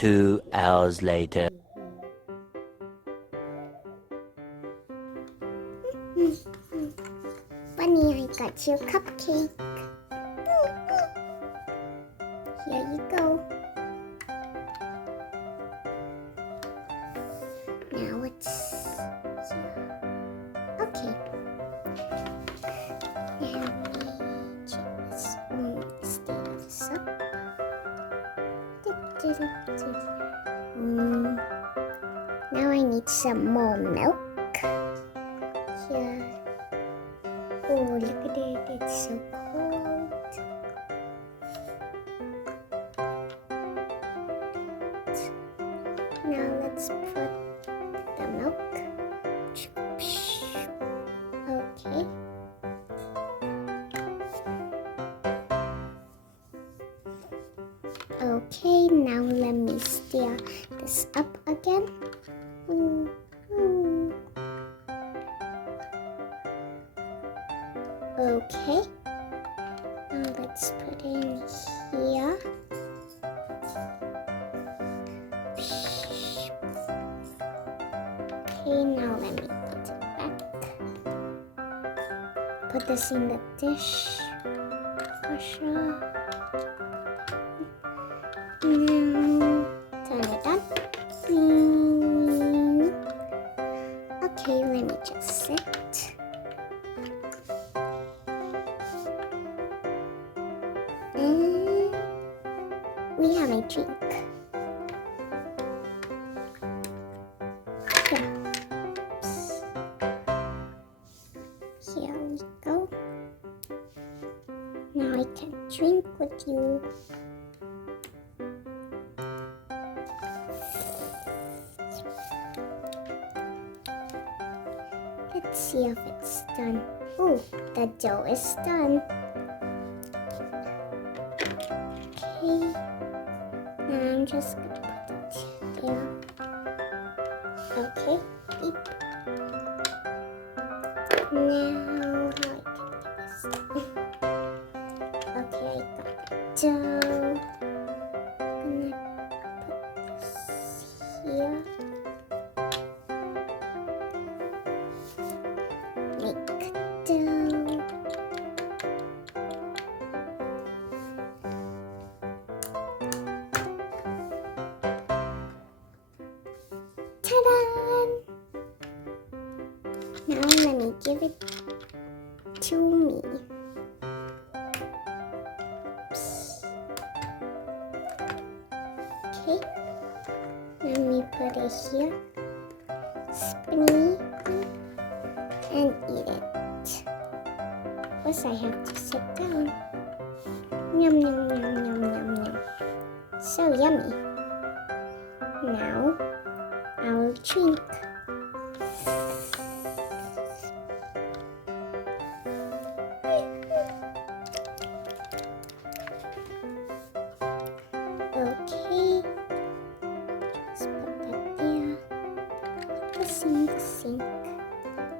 2 hours later. Bunny, I got your cupcake. Here you go. Now it's okay. Now we just stir this up. Now I need some more milk. Here. Oh, look at it. It's so cold. Now let's put the milk. Okay. Okay, now let me stir this up again. Okay, now let's put it in here. Okay, now let me put it back. Put this in the dish. Washer. Now turn it on. Okay, let me just sit. And we have a drink. Here we go. Now I can drink with you. Let's see if it's done. Oh, the dough is done. Okay. Now I'm just gonna put it there. Okay. Beep. Now how I can get this done. Okay, I got the dough. I'm gonna put this here. Make dough. Ta-da! Now let me give it to me. Okay. Let me put it here. Spinny. And eat it. First I have to sit down. Yum, yum, yum, yum, yum, yum. So yummy. Now I'll drink. Okay. Just put that there. Put this in the sink.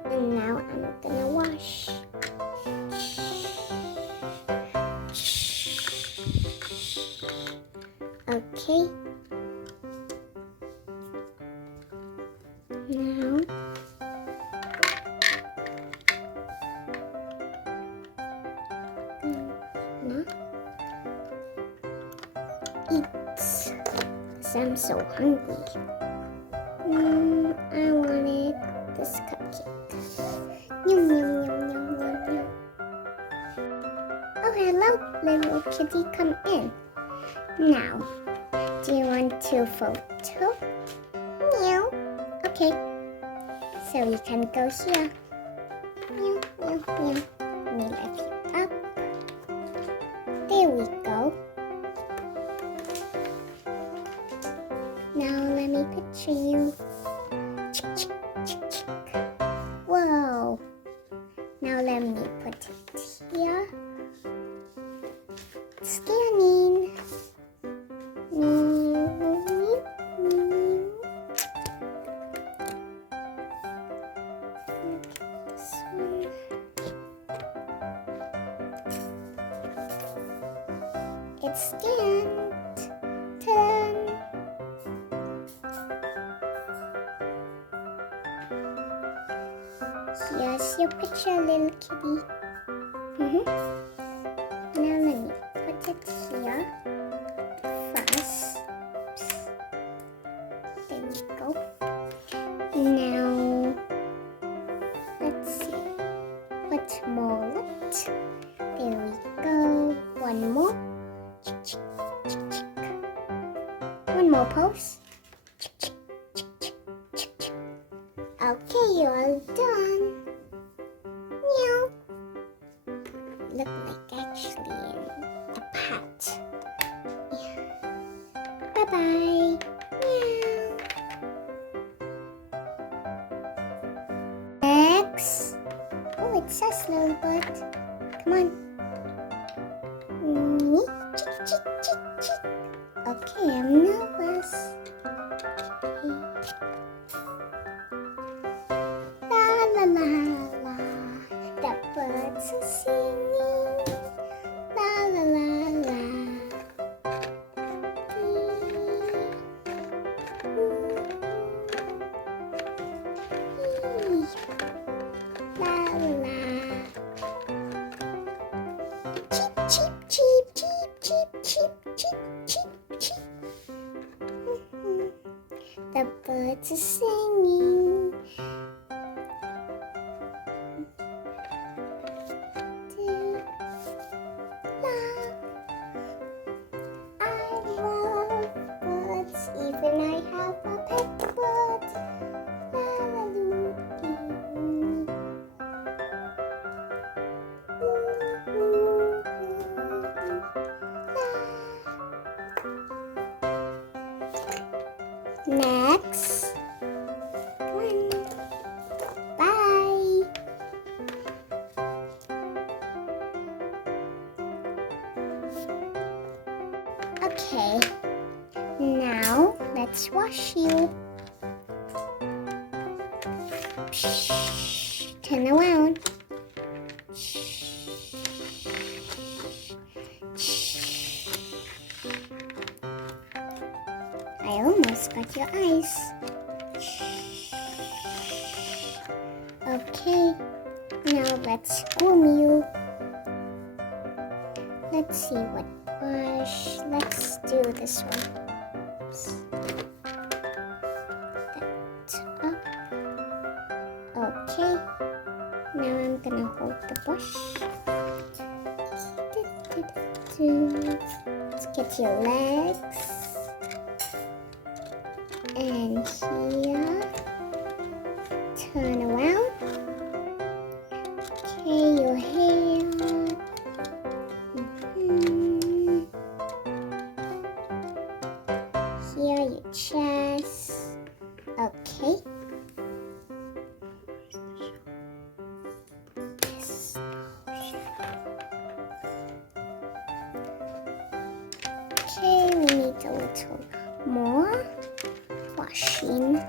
And now I'm gonna wash. Okay. Now eat. 'Cause I'm so hungry. I wanted this cupcake. Yum, yum, yum, yum, yum, yum. Oh, hello, little kitty, come in. Now, do you want to photo? Meow. Okay. So we can go here. Meow, meow, meow. Let me lift you up. There we go. Now let me picture you. Chick, chick, chick, chick. Whoa. Now let me put it here. Scanning. This one. It's scanned. Ta-da! Here's your picture, little kitty. Now let me put it here first. There we go. Now, let's see. Put more light. There we go. One more. One more pose. Okay, you're all done. Meow. Look like actually a pet. Yeah. Bye-bye. Meow. Next. Oh, it says little bird. Come on. Chick, chick, chick, chick. Okay, I'm nervous. La la la la. The birds are singing. La la la la. La la. Cheep, cheep, cheep, cheep, cheep, cheep, cheep, cheep. The birds are singing. I love birds, even I have a pet bird. La la loo. Next. Come on. Bye. Okay. Now let's wash you. Shh. Turn around. I almost got your eyes. Okay, now let's groom you. Let's see what brush. Let's do this one. That up. Okay, now I'm gonna hold the brush. Let's get your legs. And here, turn around. Okay, your hair. Here, your chest. Okay. Yes. Okay, we need a little more washing.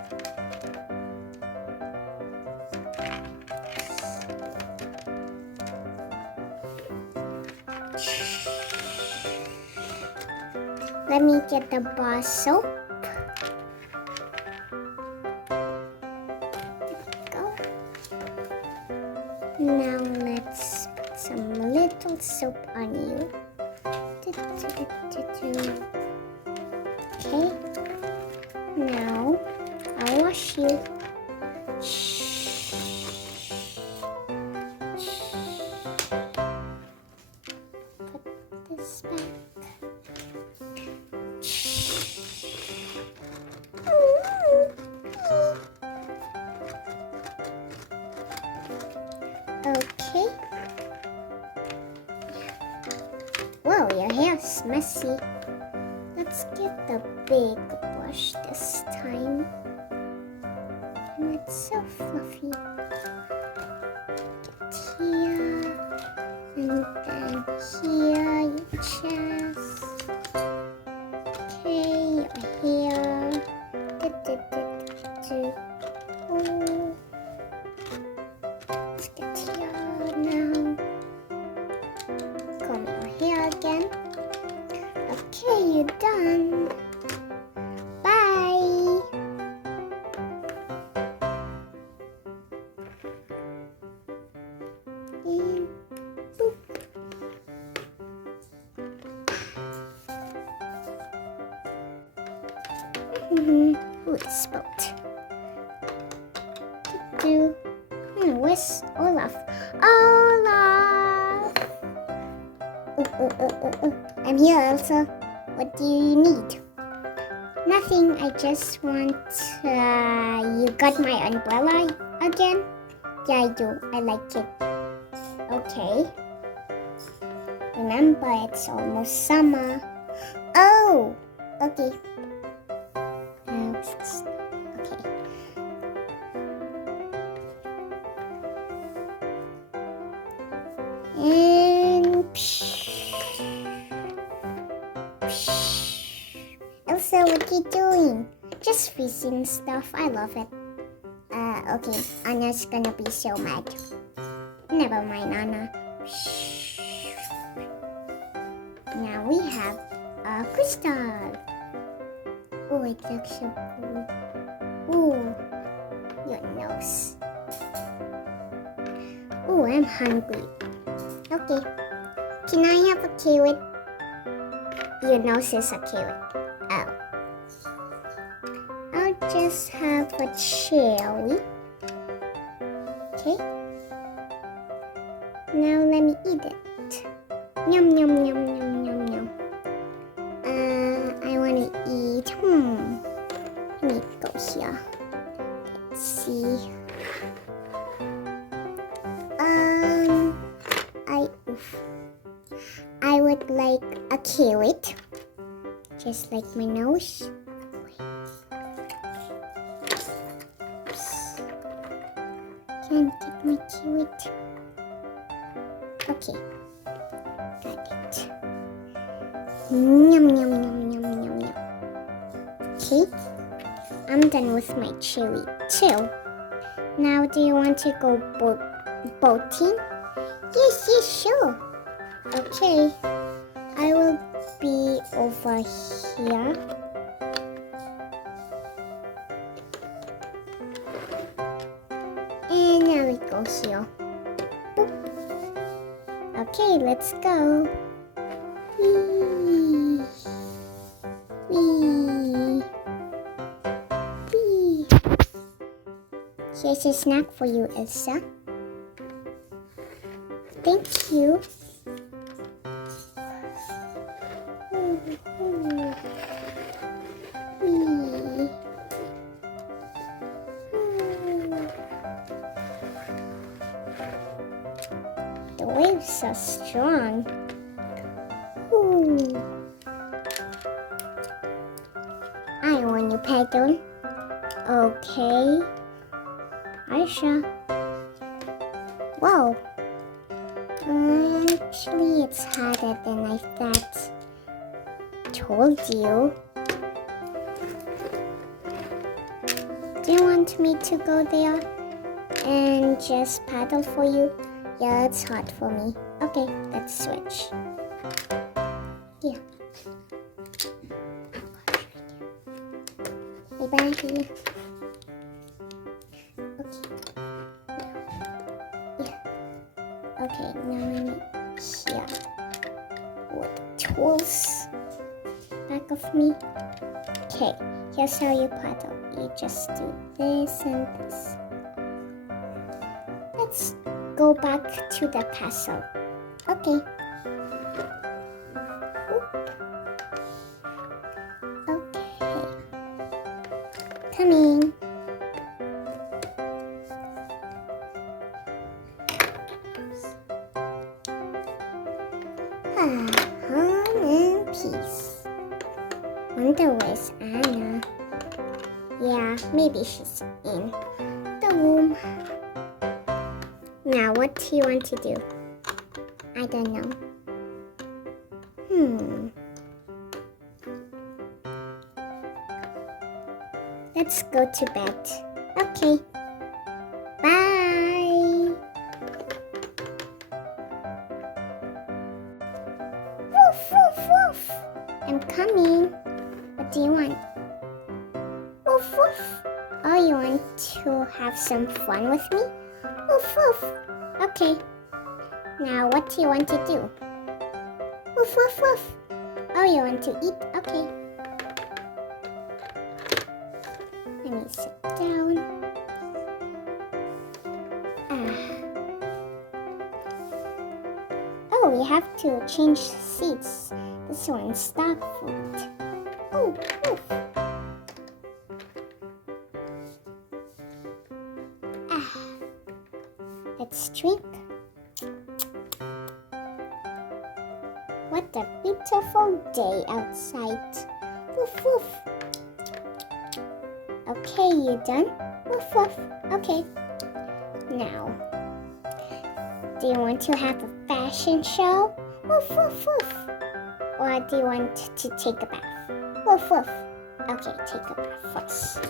Let me get the bar soap. There we go. Now let's put some little soap on you. Okay. Now I'll wash you. Put this back. Okay. Whoa, your hair's messy. Let's get the big brush this time. And it's so fluffy. Get here. And then here, your chest. Okay, your hair. Ooh. Let's get here now. Comb your hair again. Okay, you're done. Bye. And boop. Ooh, it's boat. Where's Olaf? Olaf! I'm here, Elsa. What do you need? Nothing. I just want. You got my umbrella again? Yeah, I do. I like it. Okay. Remember, it's almost summer. Oh! Okay. Okay. And Elsa, what are you doing? Just freezing stuff. I love it. Okay. Anna's gonna be so mad. Never mind, Anna. Now we have a crystal. Oh, it looks so cool. Ooh, your nose. Oh, I'm hungry. Okay. Can I have a carrot? Your nose is a carrot. Oh. I'll just have a cherry. Okay. Now let me eat it. Yum, yum, yum, yum, yum, yum. I want to eat. Let me go here. Let's see. I would like a carrot, just like my nose. Oops. Can't get my carrot. Okay, got it. Yum, yum, yum, yum, yum, yum. Okay, I'm done with my cherry too. Now, do you want to go boating? Yes, sure. Okay, I will be over here. And now we go here. Boop. Okay, let's go. Whee. Whee. Whee. Here's a snack for you, Elsa. Thank you. The waves are strong. Ooh. I want you paddle. Okay. Aisha. Wow. Actually, it's harder than I thought. Told you. Do you want me to go there and just paddle for you? Yeah, it's hard for me. Okay, let's switch. Yeah. Hey, buddy. Okay. Yeah. Okay, now I'm here. With tools back of me. Okay, here's how you paddle. You just do this and this. Let's go back to the castle. Okay. Oop. Okay. Coming. Home in peace. Wonder where's Anna? Yeah, maybe she's in the room. Now, what do you want to do? I don't know. Let's go to bed. Okay. Bye. Woof, woof, woof. I'm coming. What do you want? Woof, woof. Oh, you want to have some fun with me? Woof, woof. Okay. Now, what do you want to do? Woof, woof, woof. Oh, you want to eat? Okay. Let me sit down. Oh, we have to change seats. This one's dog food. Oh, woof. Let's drink. What a beautiful day outside. Woof, woof. Okay, you done? Woof, woof. Okay. Now, do you want to have a fashion show? Woof, woof, woof. Or do you want to take a bath? Woof, woof. Okay, take a bath first.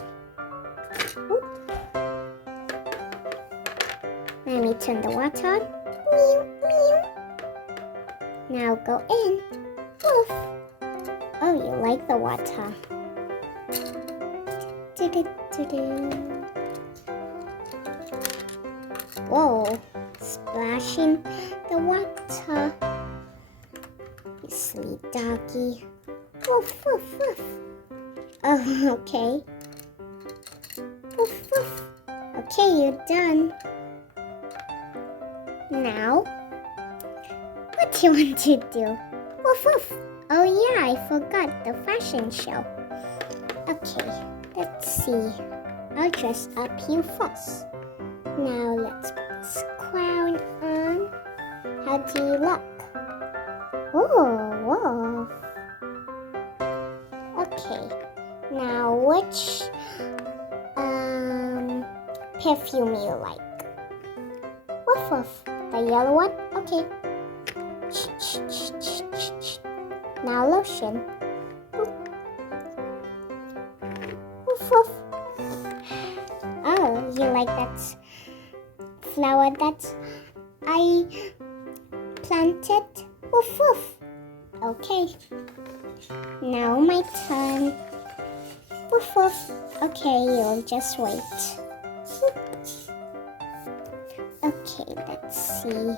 Whoop. Let me turn the water on. Meow, meow. Now go in. Woof. Oh, you like the water. Whoa, splashing the water. You silly doggy. Woof, woof, woof. Oh, okay. Woof, woof. Okay, you're done. Now, what do you want to do? Woof, woof. Oh yeah, I forgot the fashion show. Okay, let's see. I'll dress up you first. Now let's put this crown on. How do you look? Oh, whoa. Okay, now which perfume you like? Woof woof. The yellow one? Okay. Now lotion. Woof woof. Oh, you like that flower that I planted? Woof woof. Okay. Now my turn. Woof woof. Okay, you'll just wait. Whoop. Okay, let's see.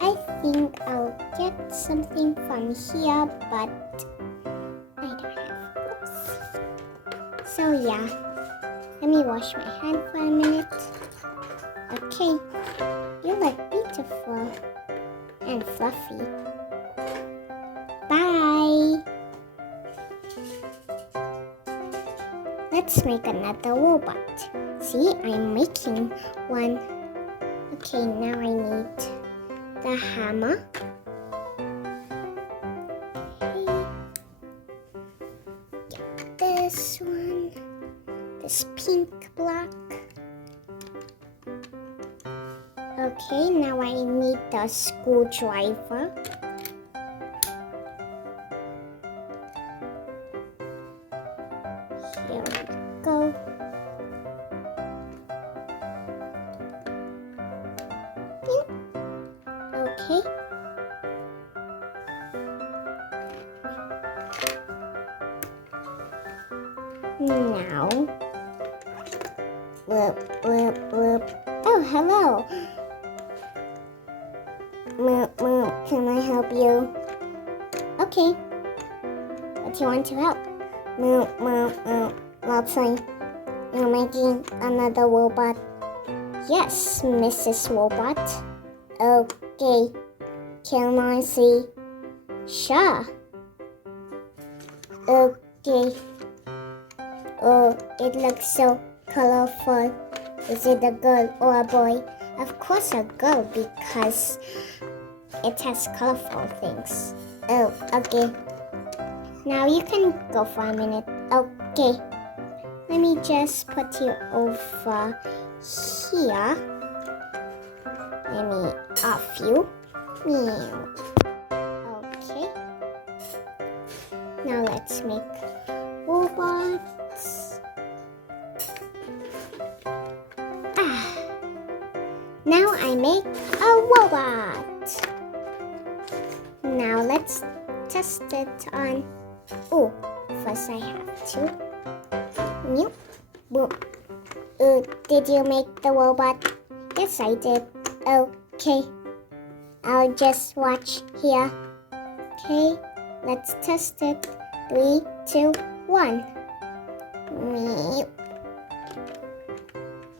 I think I'll get something from here, but I don't have gloves. So yeah, let me wash my hand for a minute. Okay, you look beautiful and fluffy. Bye! Let's make another robot. See, I'm making one. Okay, now I need the hammer. Okay. Get this one. This pink block. Okay, now I need the screwdriver. Here we go. Okay. Now, whoop, whoop, whoop. Oh, hello. Can I help you? Okay. What do you want to help? Let's say you're making another robot. Yes, Mrs. Robot. Okay. Can I see? Sure. Okay. Oh, it looks so colorful. Is it a girl or a boy? Of course a girl, because it has colorful things. Oh, okay. Now you can go for a minute. Okay. Let me just put you over here. Let me off you. Meow. Okay. Now let's make robots. Now I make a robot. Now let's test it on. Oh, first I have to. Did you make the robot? Yes, I did. Okay, I'll just watch here. Okay, let's test it. 3, 2, 1. Meow.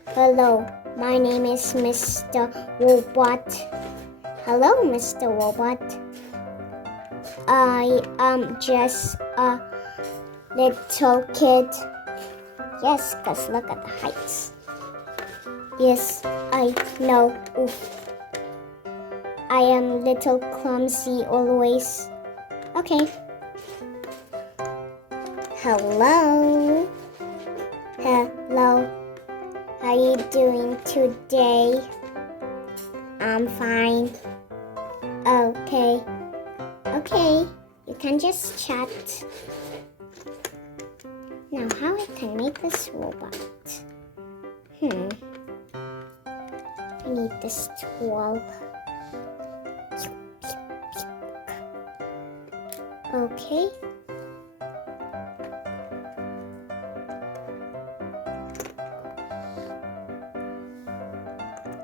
Hello, my name is Mr. Robot. Hello, Mr. Robot. I am just a little kid. Yes, because look at the heights. Yes, I know. Oof. I am little clumsy always. Okay. Hello. Hello. How are you doing today? I'm fine. Okay. Okay. You can just chat. Now, how I can make this robot? I need this tool. Okay.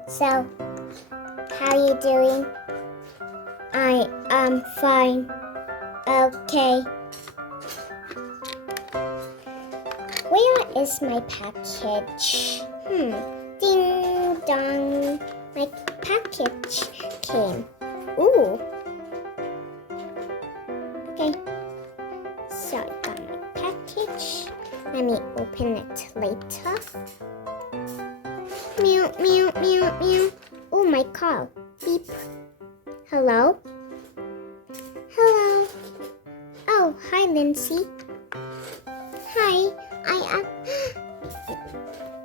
So, how are you doing? I am fine. Okay. Where is my package? Ding dong. My package came. Ooh. Okay. So I got my package. Let me open it later. Meow, meow, meow, meow. Oh, my call. Beep. Hello? Hello. Oh, hi, Lindsay. Hi. I am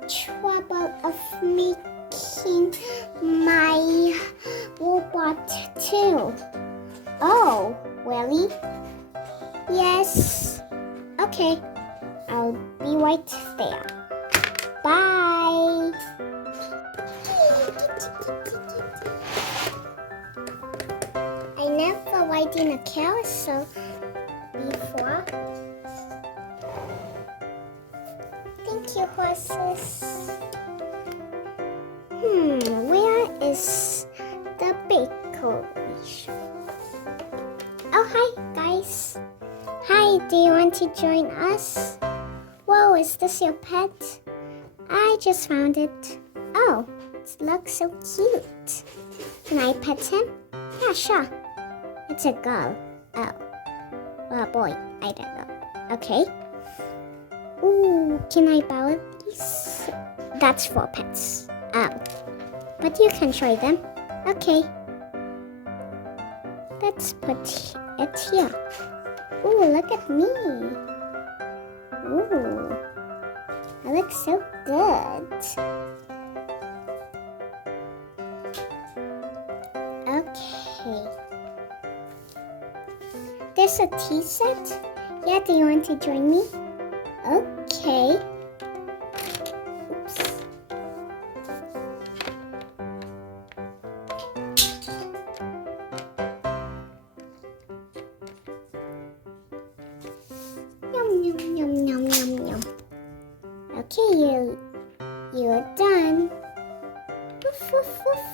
trouble of making my robot too. Oh, really? Yes. Okay. I'll be right there. Bye. I never ride in a carousel before. Thank you, horses. Where is the bakery shop? Oh, hi, guys. Hi, do you want to join us? Whoa, is this your pet? I just found it. Oh, it looks so cute. Can I pet him? Yeah, sure. It's a girl. Oh. Well, boy, I don't know. Okay. Ooh, can I borrow these? That's for pets. Oh. But you can try them. Okay. Let's put it here. Ooh, look at me. Ooh. I look so good. Okay. There's a tea set. Yeah, do you want to join me? Okay. Oops. Yum, yum, yum, yum, yum, yum. Okay, you're done. Woof, woof, woof.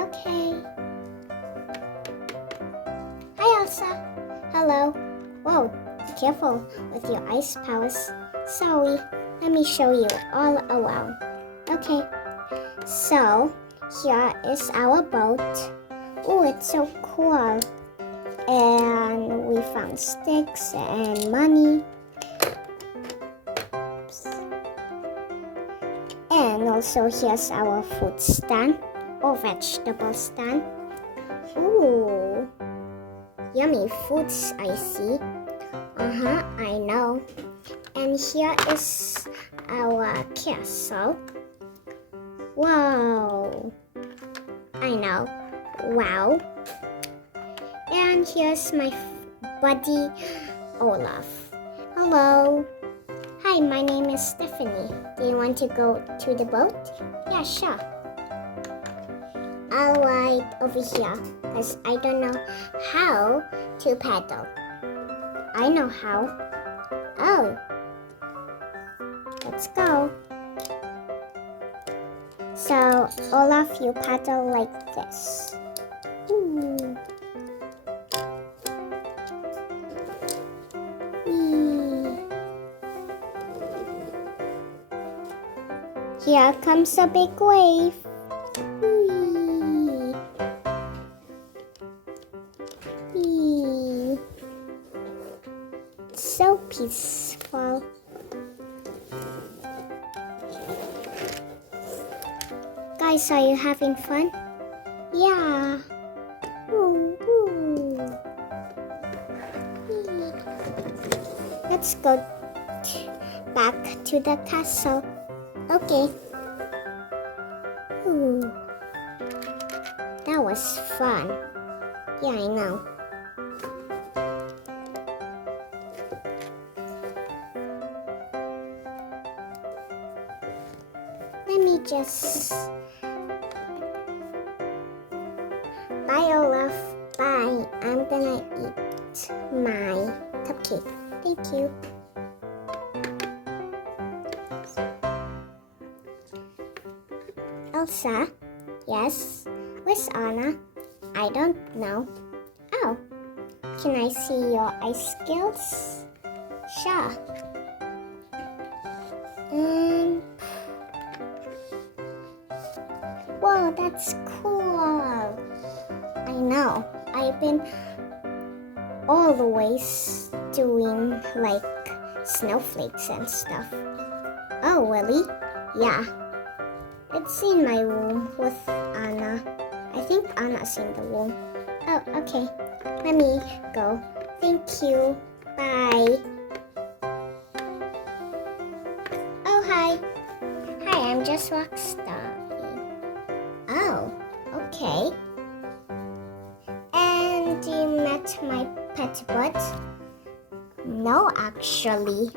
Okay. Hi, Elsa. Hello. Whoa, be careful with your ice powers. Sorry, let me show you all around. Okay, so here is our boat. Oh, it's so cool. And we found sticks and money. Oops. And also here's our food stand or vegetable stand. Ooh, yummy foods I see. I know. And here is our castle. Wow. I know. Wow. And here's my buddy Olaf. Hello. Hi, my name is Stephanie. Do you want to go to the boat? Yeah, sure. I'll ride over here because I don't know how to paddle. I know how. Oh. let's go. So all of you paddle like this. Ooh. Whee. Here comes a big wave. Whee. Whee. So peaceful. Guys, are you having fun? Yeah. Woo, woo. Let's go back to the castle. Okay. Ooh. That was fun. Yeah, I know. Let me just bye, Olaf. Bye. I'm gonna eat my cupcake. Thank you. Elsa? Yes? Where's Anna? I don't know. Oh, can I see your ice skills? Sure. Whoa, that's cool. I know. I've been always doing like snowflakes and stuff. Oh, really? Yeah. It's in my room with Anna. I think Anna's in the room. Oh, okay. Let me go. Thank you. Bye. Oh, hi. Hi, I'm just Rockstar. Oh, okay. And you met my pet bird? No, actually.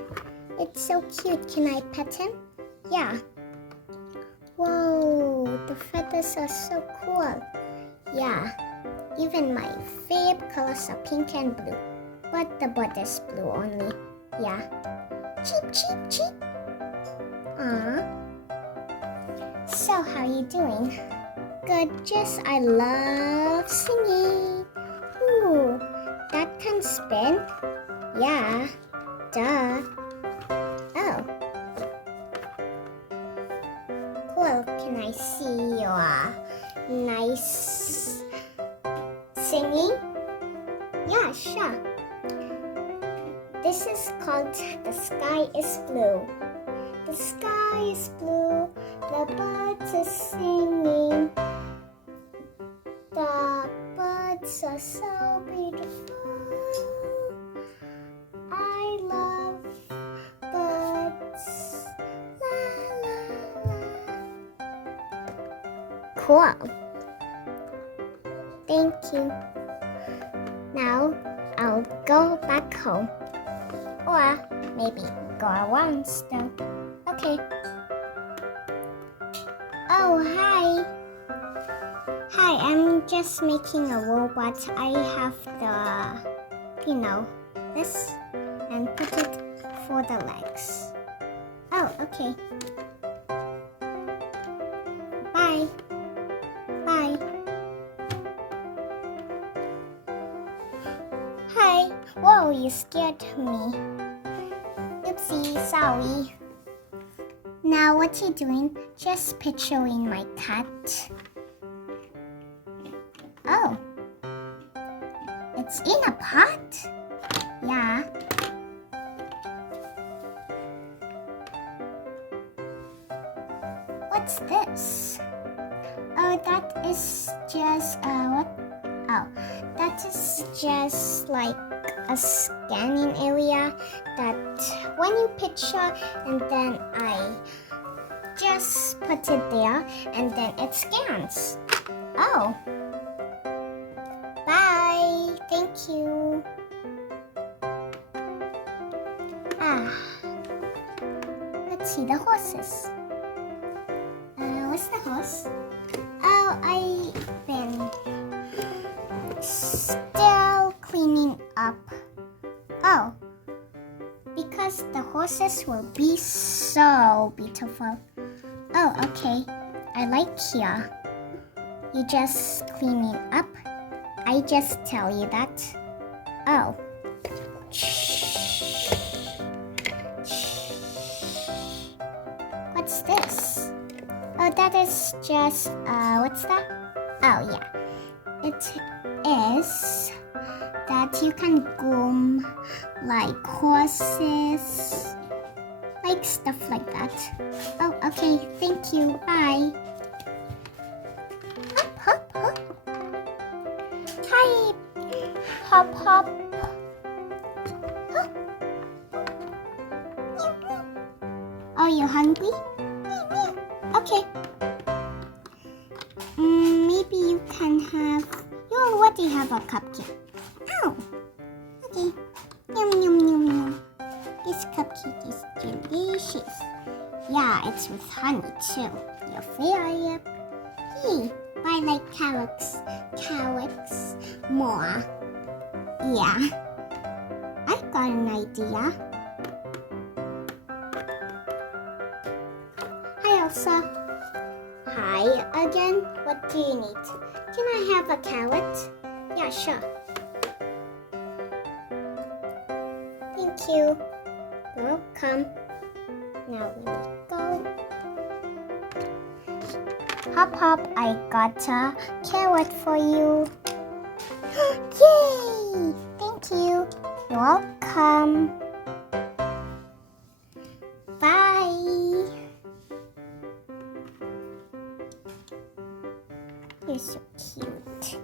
It's so cute. Can I pet him? Yeah. Whoa, the feathers are so cool. Yeah, even my favorite colors are pink and blue. But the bird is blue only. Yeah. Cheep, cheep, cheep. Aww. So, how you doing? Good, just I love singing. Ooh, that can spin? Yeah, duh. Oh. Cool, can I see your nice singing? Yeah, sure. This is called The Sky is Blue. The sky is blue, the birds are singing. The birds are so beautiful. I love birds. La, la, la. Cool. Thank you. Now I'll go back home. Or maybe go around still. Okay. Oh, hi. Hi, I'm just making a robot. I have the, this, and put it for the legs. Oh, okay. Bye. Bye. Hi. Whoa, you scared me. Oopsie, sorry. Now what you doing? Just picturing my cat. Oh. It's in a pot? Yeah. What's this? Oh, that is just, what? Oh, that is just like a scanning area that when you picture and then I just put it there and then it scans. Oh. Bye. Thank you. Let's see the horses. What's the horse? Oh, I've been still cleaning up. Oh, because the horses will be so beautiful. Oh, okay. I like here. You just clean it up. I just tell you that. Oh. What's this? Oh, that is just, what's that? Oh, yeah. It is that you can groom like horses, like stuff like that. Oh, okay. Thank you. Bye. Hop, hop, hop. Hi. Hop, hop. Huh? Are you hungry? Okay. Maybe you can have. You already have a cupcake. Oh. Okay. Yum yum yum yum. This cupcake is delicious. Yeah, it's with honey too. Your favorite. Hey, I like carrots. Carrots more. Yeah. I got an idea. Hi, Elsa. Hi again. What do you need? Can I have a carrot? Yeah, sure. Thank you. Welcome. Now let me go. Hop, hop. I got a carrot for you. Yay! Thank you. You're welcome. Bye. You're so cute.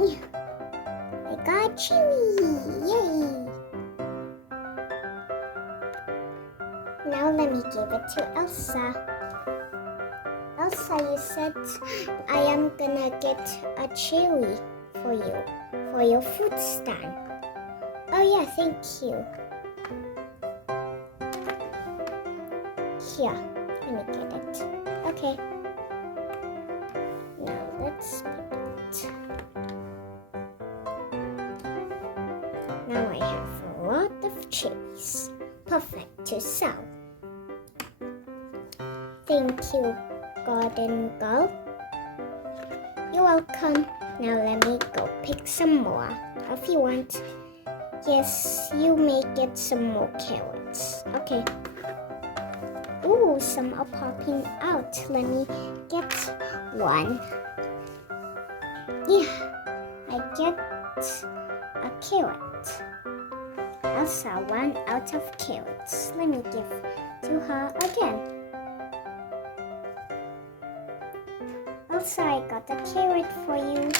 Yeah. I got chewy. Yay. Now let me give it to Elsa. Elsa, you said I am gonna get a cherry for you, for your fruit stand. Oh yeah, thank you. Here, let me get it. Okay. Now let's put it. Now I have a lot of cherries. Perfect to sell. Thank you, garden girl. You're welcome. Now let me go pick some more. If you want. Yes, you may get some more carrots. Okay. Ooh, some are popping out. Let me get one. Yeah, I get a carrot. Elsa, 1 out of carrots. Let me give to her again. Elsa, I got a carrot for you.